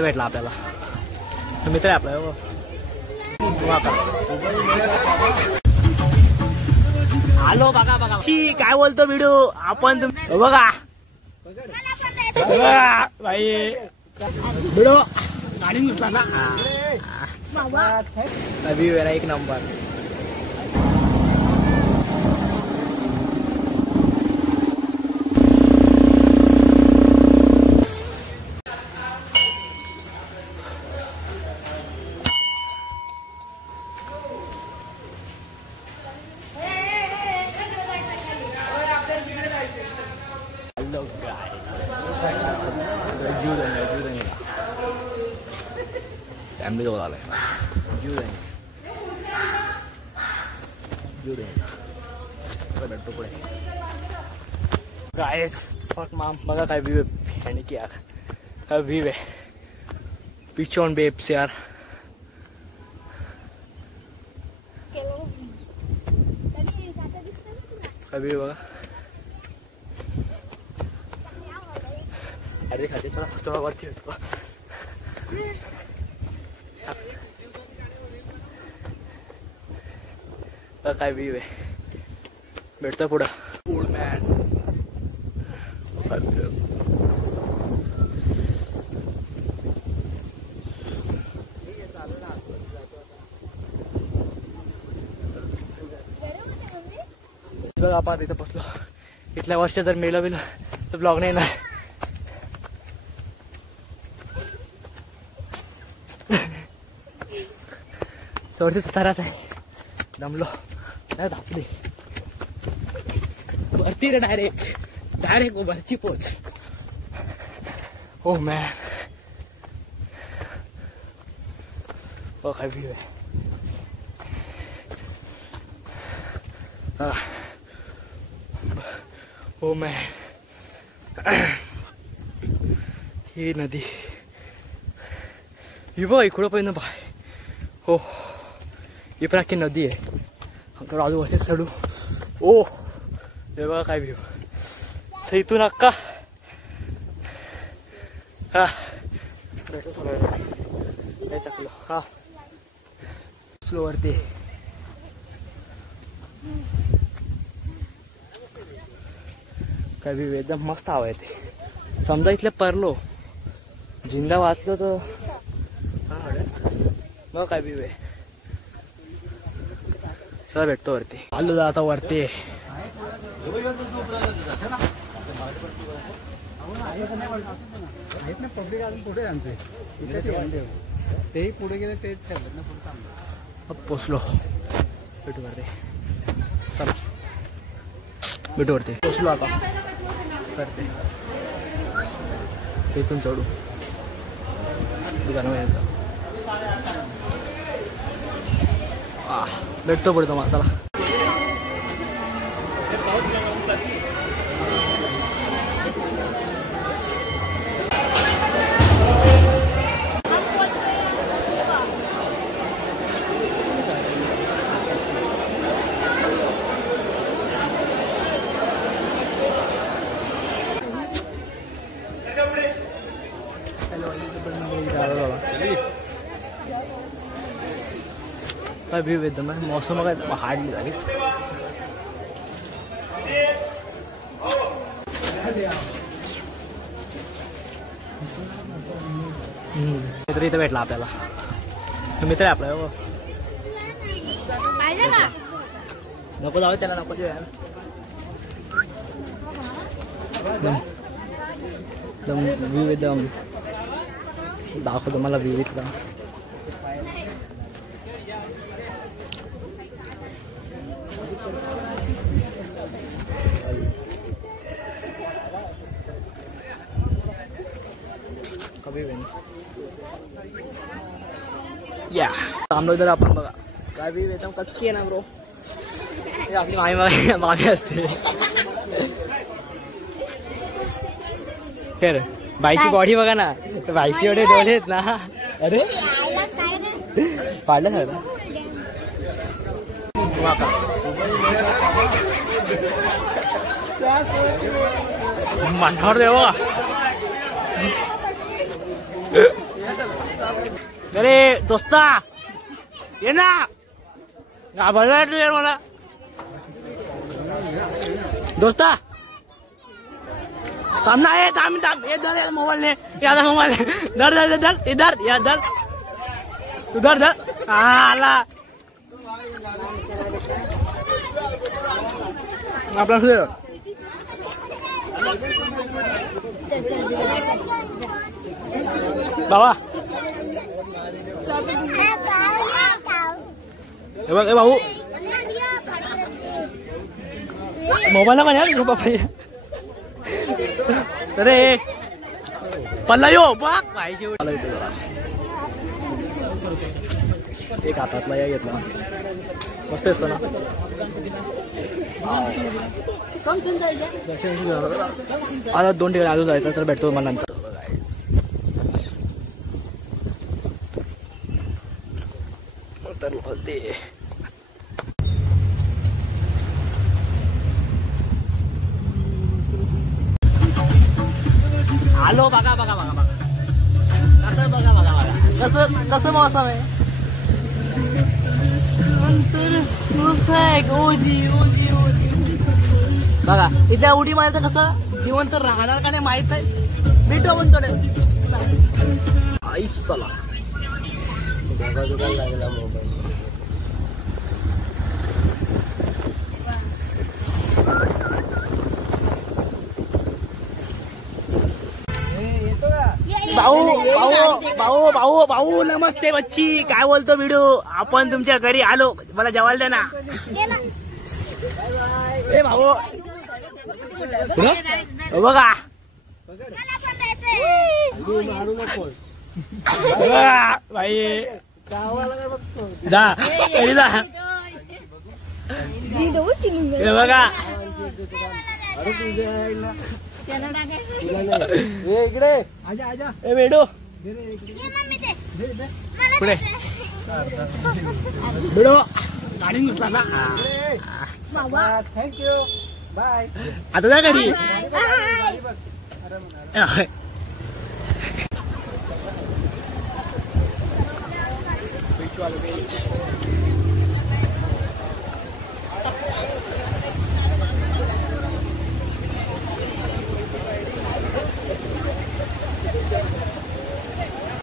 इथं भेटला आपल्याला मित्र आहे आपला हो. आलो बघा बघा काय बोलतो व्हिडिओ आपण बघा भाई व्हिडिओ गाडी नुसला ना अभी वेरा एक नंबर. फैमिली को डाले जीव देंगे तो पड़े गाइस फक माम बघा काय व्यू आहे आणि की यार काय व्यू आहे पिच ऑन बेब्स यार. काय व्यू बघा अरे खाली चला थोडा वरती होतो काय व्यू आहे भेटतो पुढं ओल्ड मॅन. बघा आपण इथं बसलो इथल्या वर्ष जर मेलं बिलं तर ब्लॉग नाही येणार. सोडते ताराच आहे दमलो धापली वरती रे डायरेक्ट वरची पोच. ओ मॅन ओ काय व्यू आहे ओ मॅन. ही नदी ही बघ इकडं पण बाय हो ही पण अख्खी नदी आहे. तर आजूबाजूला चढू ओ हे बघा काय व्ह्यू इथून अक्का हा भेटू थोडा वेळ टाकलो हा स्लो वरती काय व्ह्यू एकदम मस्त हवा आहे ते. समजा इथल्या परलो जिंदा वाचलो तर बघ काय व्ह्यू आहे. चला भेटतो वरती आलो आता वरती. पब्लिक अजून पुढे आमचे तेही पुढे गेले तेच ठेवलं ना पुढे थांबलं. पोचलो भेटू वरती चला भेटू वरती पोचलो आता करते इथून चढू दुकानामध्ये भेटतो पडतो मला चला. अभी एकदम मौसम का हार्डली झाली मित्र इथं भेटला आपल्याला मित्र आहे आपला हो. नको जाऊ त्याला नको व्यू एकदम दाखवतो मला व्यू इथला. या थांबलो तर आपण बघा काय बी एकदम कचकी आहे ना ब्रो. आपली मागे असते खैर बाईची बॉडी बघा ना बाईची एवढे डोळे आहेत ना. अरे पाडलं सर माथावर देवा अरे दोस्ता ये ना घाबरला तू यार मला दोस्ता थांब ना ये थांब थांब ये धर यार मोबाईल ने यार मोबाईल धर धर धर इधर या धर तू धर धर आला आपला बाबा ए भाऊ मोबाईल ना म्हणे बाबा अरे पल्ला यो बघ पाहिजे एक हातातला या घेतला मस्त असतो ना आता 2 ठिकाणी आजू जायचं तर भेटतो मला नंतर आलो बघा बघा बघा बघा कसं बघा बघा बघा कसं कसं मौसम आहे बघा इथल्या उडी मारायचं कसं जिवंत राहणार का नाही माहित आहे भेटू आपण थोडे आईश चला लागला मोबाईल भाऊ भाऊ भाऊ भाऊ भाऊ नमस्ते बच्ची काय बोलतो व्हिडिओ आपण तुमच्या घरी आलो मला जेवायला द्या ना ए भाऊ बघा भाई जा बघा इकडे आजा आजा ए बेडो पुढे बेडो गाडी नुसला ना थँक्यू बाय आता जा घरी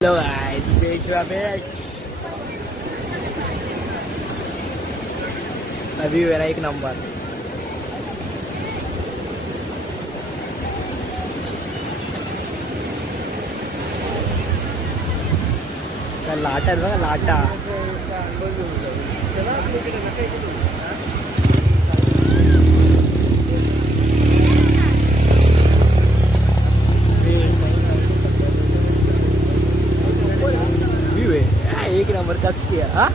Hello guys, beach beach. अभी वेरा एक नंबर लाटा है बघा लाटा एक नंबर का किया हाँ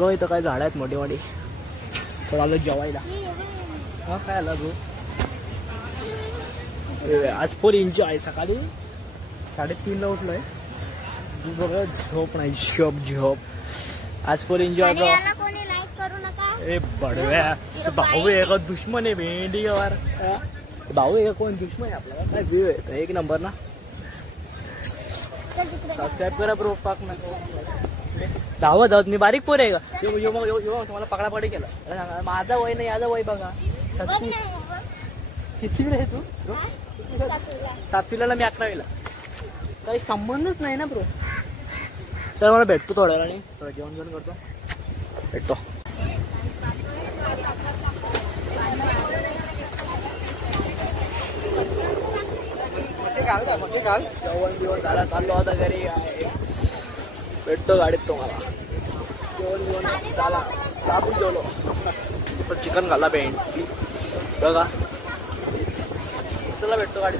बघ इथं काय झाड आहेत मोठी मोठी थोडं आलो जेवायला हा काय आला तू आज फुल एन्जॉय सकाळी 3:30 ला उठलोय बघा झोप नाही झोप झोप आज फुल एन्जॉय ब्रो ए बडव्या भाऊ आहे का दुश्मन आहे भेंडी यार भाऊ आहे का कोण दुश्मन आहे आपल्याला काय व्ह्यू आहे एक नंबर ना सबस्क्राईब करा ब्रो पाक ना धावत मी बारीक पोर आहे का मला पकडा पडी केलं माझा वय नाही याचा वय बघा किती आहे तू 7वीला मी 11वीला काही संबंधच नाही ना ब्रो चल मला भेटतो थोड्या वेळाने थोडं जेवण करतो भेटतो जेवण बिवण झाला, चाललो आता घरी. भेटतो गाडीत तुम्हाला. जेवण बिवण झाला, दाबून जेवलो. चिकन खाल्ला पेंट बघा. चला भेटतो गाडीत.